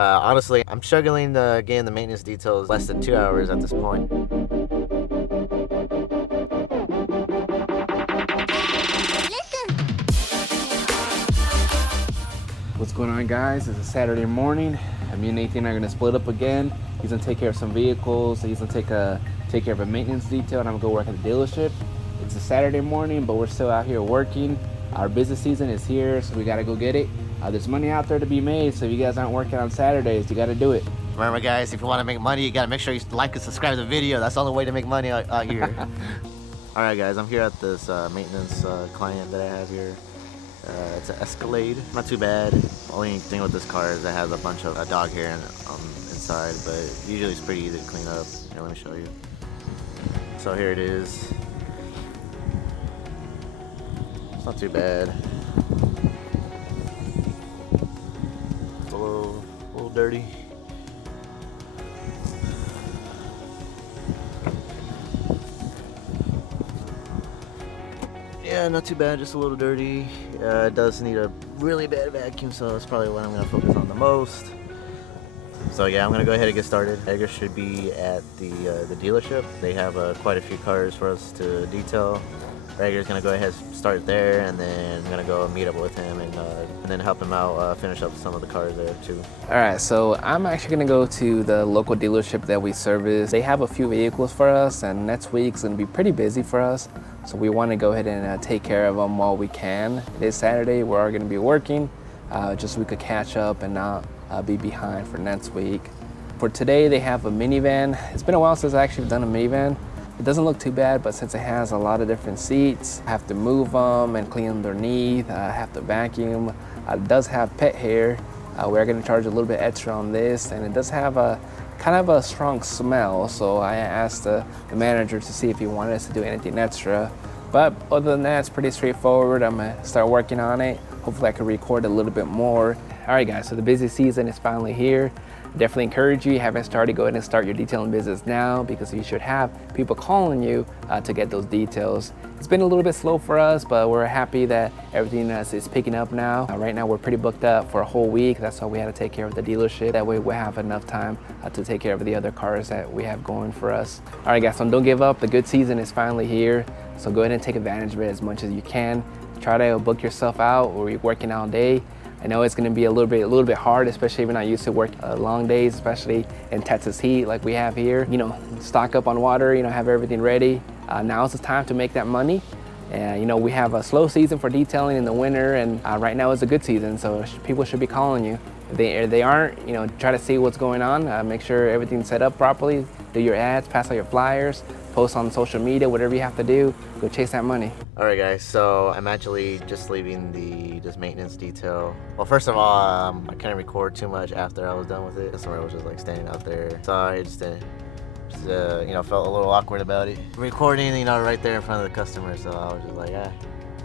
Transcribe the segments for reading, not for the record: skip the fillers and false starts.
Honestly, I'm struggling to gain the maintenance details less than 2 hours at this point. What's going on, guys? It's a Saturday morning. Me and Nathan are gonna split up again. He's gonna take care of some vehicles. He's gonna take care of a maintenance detail, and I'm gonna go work at the dealership. It's a Saturday morning, but we're still out here working. Our business season is here, so we gotta go get it. There's money out there to be made, so if you guys aren't working on Saturdays, you gotta do it. Remember, guys, if you want to make money, you gotta make sure you like and subscribe to the video. That's the only way to make money out here. All right, guys, I'm here at this maintenance client that I have here. It's an Escalade, not too bad. Only thing with this car is it has a bunch of dog hair inside, but usually it's pretty easy to clean up. Here, let me show you. So here it is. It's not too bad. It's a little dirty. Yeah, not too bad, just a little dirty. It does need a really bad vacuum, so that's probably what I'm gonna focus on the most. So yeah, I'm gonna go ahead and get started. Edgar should be at the dealership. They have quite a few cars for us to detail. Edgar's gonna go ahead and start there, and then I'm gonna go meet up with him and then help him out finish up some of the cars there too. All right, so I'm actually gonna go to the local dealership that we service. They have a few vehicles for us, and next week's gonna be pretty busy for us. So we want to go ahead and take care of them while we can. It is Saturday, we're all gonna be working, just so we could catch up and not be behind for next week. For today, they have a minivan. It's been a while since I actually done a minivan. It doesn't look too bad, but since it has a lot of different seats, I have to move them and clean underneath. I have to vacuum. It does have pet hair. We're gonna charge a little bit extra on this, and it does have a kind of a strong smell. So I asked the manager to see if he wanted us to do anything extra. But other than that, it's pretty straightforward. I'm gonna start working on it. Hopefully I can record a little bit more. All right, guys, so the busy season is finally here. Definitely encourage you, haven't started, go ahead and start your detailing business now, because you should have people calling you to get those details. It's been a little bit slow for us, but we're happy that everything is picking up now. Right now we're pretty booked up for a whole week. That's why we had to take care of the dealership. That way we have enough time to take care of the other cars that we have going for us. All right, guys, so don't give up. The good season is finally here. So go ahead and take advantage of it as much as you can. Try to book yourself out, or you're working all day. I know it's gonna be a little bit hard, especially if you're not used to work long days, especially in Texas heat like we have here. You know, stock up on water, you know, have everything ready. Now's the time to make that money. And you know, we have a slow season for detailing in the winter, and right now is a good season, so people should be calling you. If they aren't, you know, try to see what's going on, make sure everything's set up properly, do your ads, pass out your flyers, post on social media, whatever you have to do, go chase that money. All right, guys, so I'm actually just leaving this maintenance detail. Well, first of all, I couldn't record too much after I was done with it. Somewhere I was just like standing out there. Sorry, just you know, felt a little awkward about it. Recording, you know, right there in front of the customer, so I was just like, I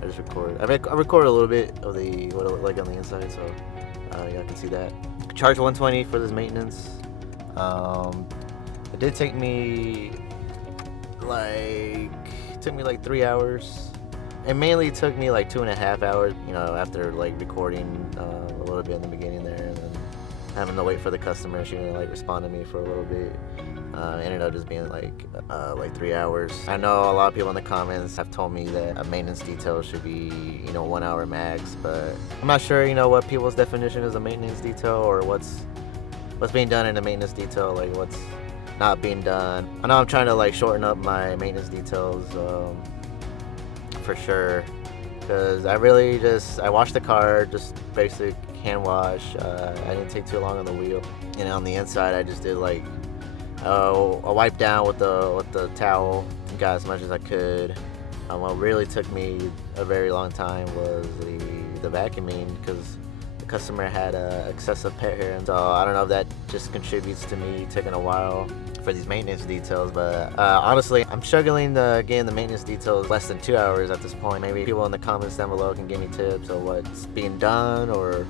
just record. I recorded a little bit of what it looked like on the inside, so y'all can see that. Charge $120 for this maintenance. It did take me like 3 hours. It mainly took me like 2.5 hours, you know, after like recording a little bit in the beginning there, and then having to wait for the customer. She didn't like respond to me for a little bit. Ended up just being like 3 hours. I know a lot of people in the comments have told me that a maintenance detail should be, you know, 1 hour max, but I'm not sure, you know, what people's definition is a maintenance detail, or what's being done in a maintenance detail, like what's not being done. I know I'm trying to like shorten up my maintenance details for sure, because I washed the car, just basic hand wash. I didn't take too long on the wheel, and on the inside I just did like a wipe down with the towel, got as much as I could. What really took me a very long time was the vacuuming, because the customer had excessive pet hair, and so I don't know if that just contributes to me taking a while for these maintenance details. But honestly, I'm struggling to gain the maintenance details less than 2 hours at this point. Maybe people in the comments down below can give me tips on what's being done, or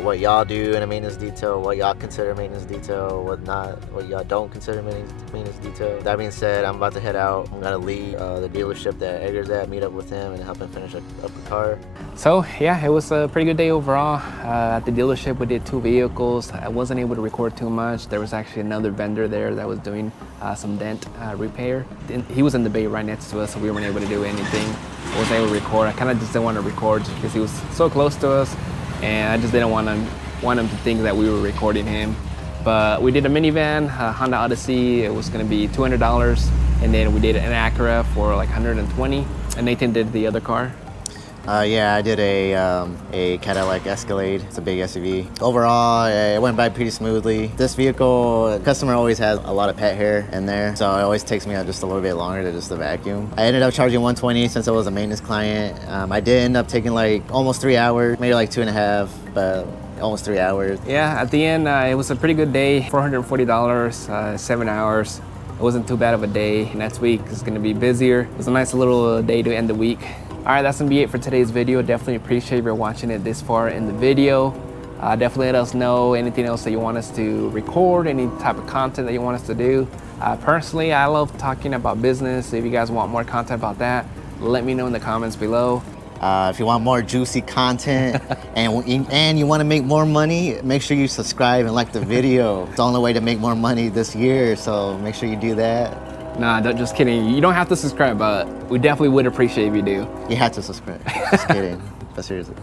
what y'all do in a maintenance detail, what y'all consider maintenance detail, what not, what y'all don't consider maintenance detail. That being said, I'm about to head out. I'm gonna leave the dealership that Edgar's at, meet up with him, and help him finish up the car. So yeah, it was a pretty good day overall. At the dealership, we did 2 vehicles. I wasn't able to record too much. There was actually another vendor there that was doing some dent repair. He was in the bay right next to us, so we weren't able to do anything. I wasn't able to record. I kind of just didn't want to record just because he was so close to us, and I just didn't want him to think that we were recording him. But we did a minivan, Honda Odyssey. It was going to be $200, and then we did an Acura for like $120. And Nathan did the other car. Yeah, I did a Cadillac Escalade. It's a big SUV. Overall, it went by pretty smoothly. This vehicle, the customer always has a lot of pet hair in there, so it always takes me just a little bit longer to just the vacuum. I ended up charging $120 since I was a maintenance client. I did end up taking like almost 3 hours, maybe like 2.5, but almost 3 hours. Yeah, at the end, it was a pretty good day. $440, 7 hours. It wasn't too bad of a day. Next week is gonna be busier. It was a nice little day to end the week. All right, that's gonna be it for today's video. Definitely appreciate you watching it this far in the video. Definitely let us know anything else that you want us to record, any type of content that you want us to do. Personally, I love talking about business. If you guys want more content about that, let me know in the comments below. If you want more juicy content and you want to make more money, make sure you subscribe and like the video. It's the only way to make more money this year, so make sure you do that. Nah, just kidding. You don't have to subscribe, but we definitely would appreciate if you do. You have to subscribe. Just kidding. But seriously.